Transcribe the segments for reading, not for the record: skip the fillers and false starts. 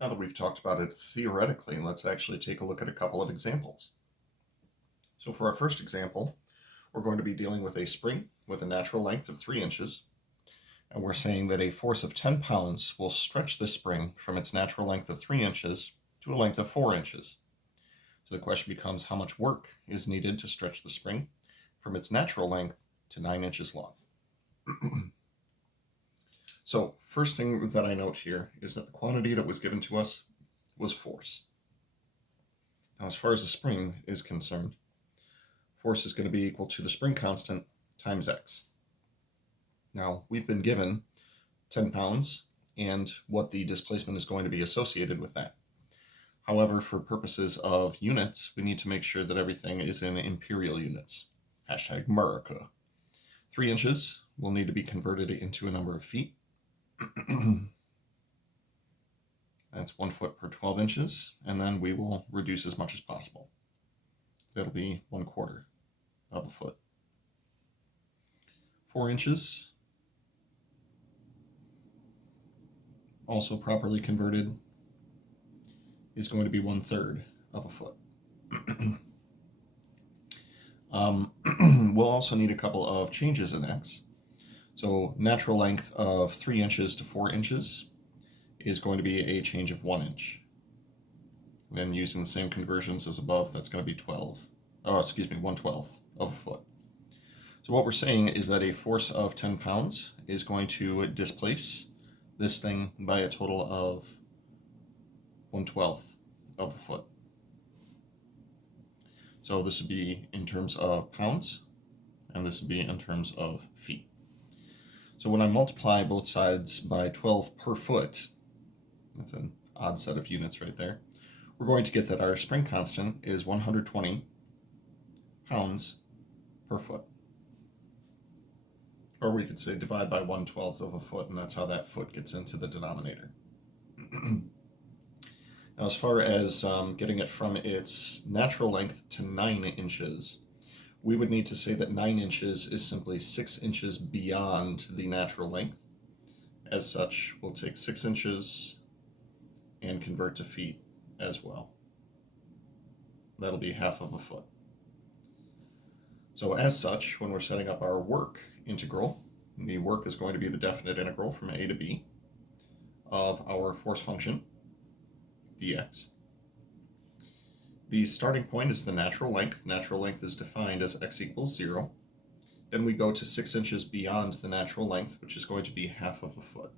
Now that we've talked about it theoretically, let's actually take a look at a couple of examples. So for our first example, we're going to be dealing with a spring with a natural length of 3 inches, and we're saying that a force of 10 pounds will stretch the spring from its natural length of 3 inches to a length of 4 inches. So the question becomes, how much work is needed to stretch the spring from its natural length to 9 inches long? So first thing that I note here is that the quantity that was given to us was force. Now, as far as the spring is concerned, force is going to be equal to the spring constant times x. Now, we've been given 10 pounds and what the displacement is going to be associated with that. However, for purposes of units, we need to make sure that everything is in imperial units. Hashtag America. 3 inches will need to be converted into a number of feet. That's 1 foot per 12 inches, and then we will reduce as much as possible. That'll be 1/4 of a foot. 4 inches, also properly converted, is going to be 1/3 of a foot. We'll also need a couple of changes in x. So natural length of 3 inches to 4 inches is going to be a change of 1 inch. Then using the same conversions as above, that's going to be 1/12 of a foot. So what we're saying is that a force of 10 pounds is going to displace this thing by a total of 1/12 of a foot. So this would be in terms of pounds, and this would be in terms of feet. So when I multiply both sides by 12 per foot, that's an odd set of units right there, we're going to get that our spring constant is 120 pounds per foot. Or we could say divide by 1/12 of a foot, and that's how that foot gets into the denominator. Now, as far as getting it from its natural length to 9 inches, we would need to say that 9 inches is simply 6 inches beyond the natural length. As such, we'll take 6 inches and convert to feet as well. That'll be half of a foot. So as such, when we're setting up our work integral, the work is going to be the definite integral from a to b of our force function, dx. The starting point is the natural length. Natural length is defined as x equals 0. Then we go to 6 inches beyond the natural length, which is going to be half of a foot.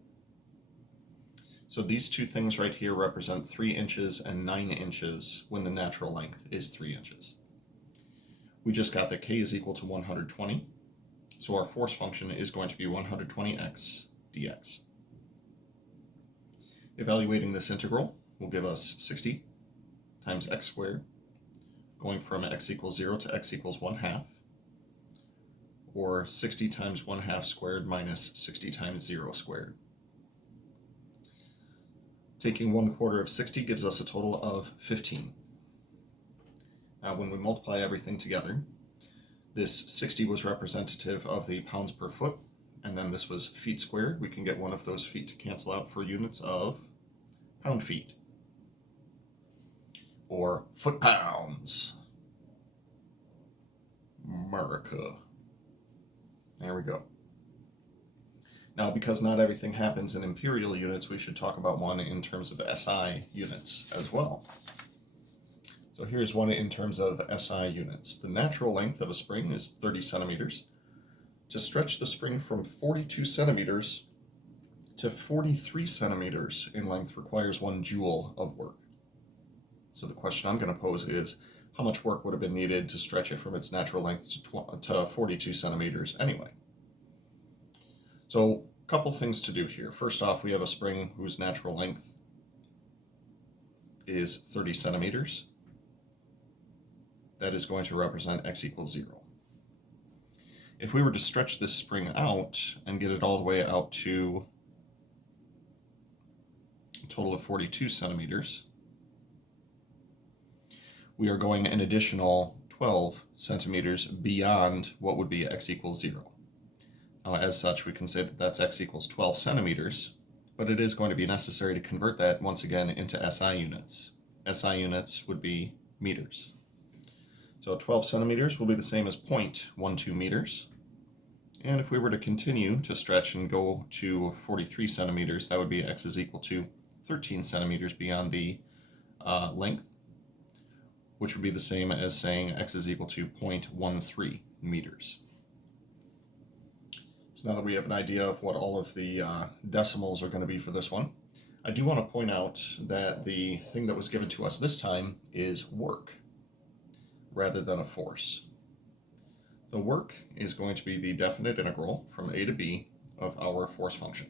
So these two things right here represent 3 inches and 9 inches when the natural length is 3 inches. We just got that k is equal to 120, so our force function is going to be 120x dx. Evaluating this integral will give us 60 times x squared, going from x equals 0 to x equals 1/2, or 60 times 1/2 squared minus 60 times 0 squared. Taking 1/4 of 60 gives us a total of 15. Now when we multiply everything together, this 60 was representative of the pounds per foot, and then this was feet squared. We can get one of those feet to cancel out for units of pound feet, or foot pounds. America. There we go. Now, because not everything happens in imperial units, we should talk about one in terms of SI units as well. So here's one in terms of SI units. The natural length of a spring is 30 centimeters. To stretch the spring from 42 centimeters to 43 centimeters in length requires 1 joule of work. So the question I'm going to pose is, how much work would have been needed to stretch it from its natural length to 42 centimeters anyway? So a couple things to do here. First off, we have a spring whose natural length is 30 centimeters. That is going to represent x equals 0. If we were to stretch this spring out and get it all the way out to a total of 42 centimeters, we are going an additional 12 centimeters beyond what would be x equals 0. Now, as such, we can say that that's x equals 12 centimeters, but it is going to be necessary to convert that once again into SI units. SI units would be meters. So 12 centimeters will be the same as 0.12 meters. And if we were to continue to stretch and go to 43 centimeters, that would be x is equal to 13 centimeters beyond the length, which would be the same as saying x is equal to 0.13 meters. So now that we have an idea of what all of the decimals are going to be for this one, I do want to point out that the thing that was given to us this time is work rather than a force. The work is going to be the definite integral from a to b of our force function.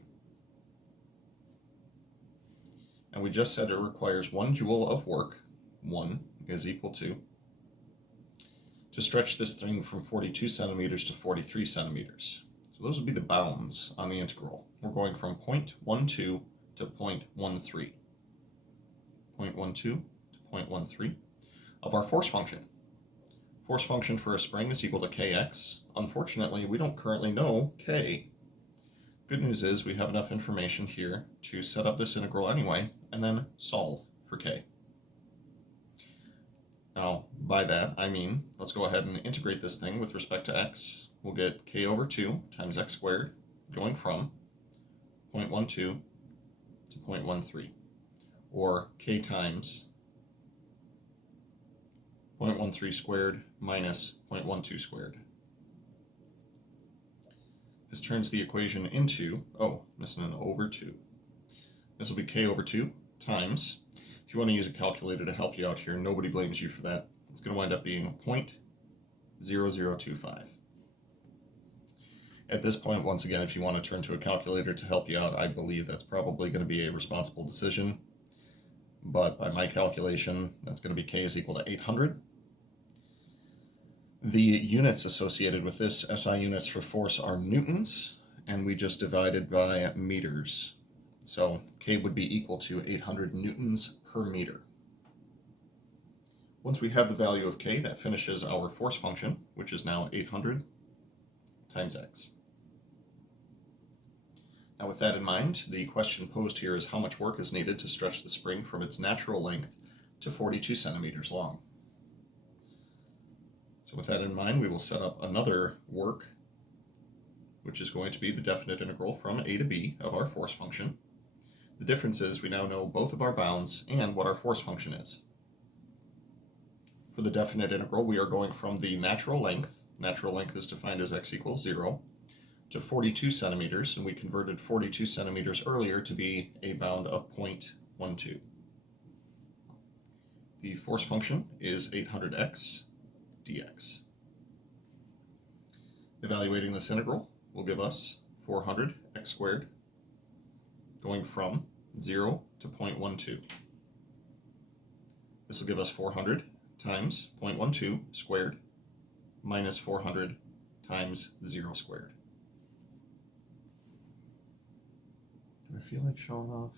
And we just said it requires 1 joule of work, 1 is equal to stretch this thing from 42 centimeters to 43 centimeters. So those would be the bounds on the integral. We're going from 0.12 to 0.13. 0.12 to 0.13 of our force function. Force function for a spring is equal to kx. Unfortunately, we don't currently know k. Good news is we have enough information here to set up this integral anyway, and then solve for k. Now, by that, I mean, let's go ahead and integrate this thing with respect to x. We'll get k over 2 times x squared, going from 0.12 to 0.13, or k times 0.13 squared minus 0.12 squared. This turns the equation into, missing an over 2. This will be k over 2 times, if you want to use a calculator to help you out here, nobody blames you for that. It's going to wind up being 0.0025. At this point, once again, if you want to turn to a calculator to help you out, I believe that's probably going to be a responsible decision. But by my calculation, that's going to be k is equal to 800. The units associated with this, SI units for force, are newtons, and we just divided by meters. So k would be equal to 800 newtons per meter. Once we have the value of k, that finishes our force function, which is now 800 times x. Now with that in mind, the question posed here is how much work is needed to stretch the spring from its natural length to 42 centimeters long. So with that in mind, we will set up another work, which is going to be the definite integral from a to b of our force function. The difference is we now know both of our bounds and what our force function is. For the definite integral, we are going from the natural length is defined as x equals 0, to 42 centimeters, and we converted 42 centimeters earlier to be a bound of 0.12. The force function is 800x dx. Evaluating this integral will give us 400x squared, going from 0 to 0.12. This will give us 400 times 0.12 squared minus 400 times 0 squared. Do I feel like showing off?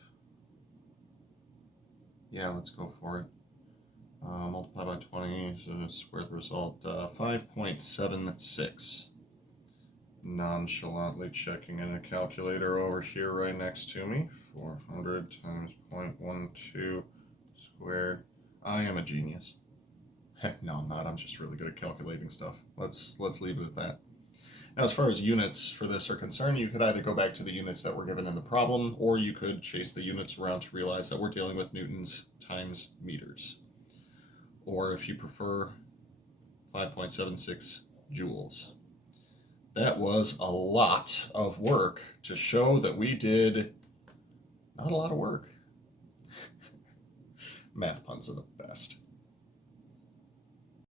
Yeah, let's go for it. Multiply by 20, so square the result. 5.76. Nonchalantly checking in a calculator over here right next to me. 400 times 0.12 squared. I am a genius. Heck no, I'm not. I'm just really good at calculating stuff. Let's leave it at that. Now, as far as units for this are concerned, you could either go back to the units that were given in the problem, or you could chase the units around to realize that we're dealing with newtons times meters. Or if you prefer, 5.76 joules. That was a lot of work to show that we did not a lot of work. Math puns are the best.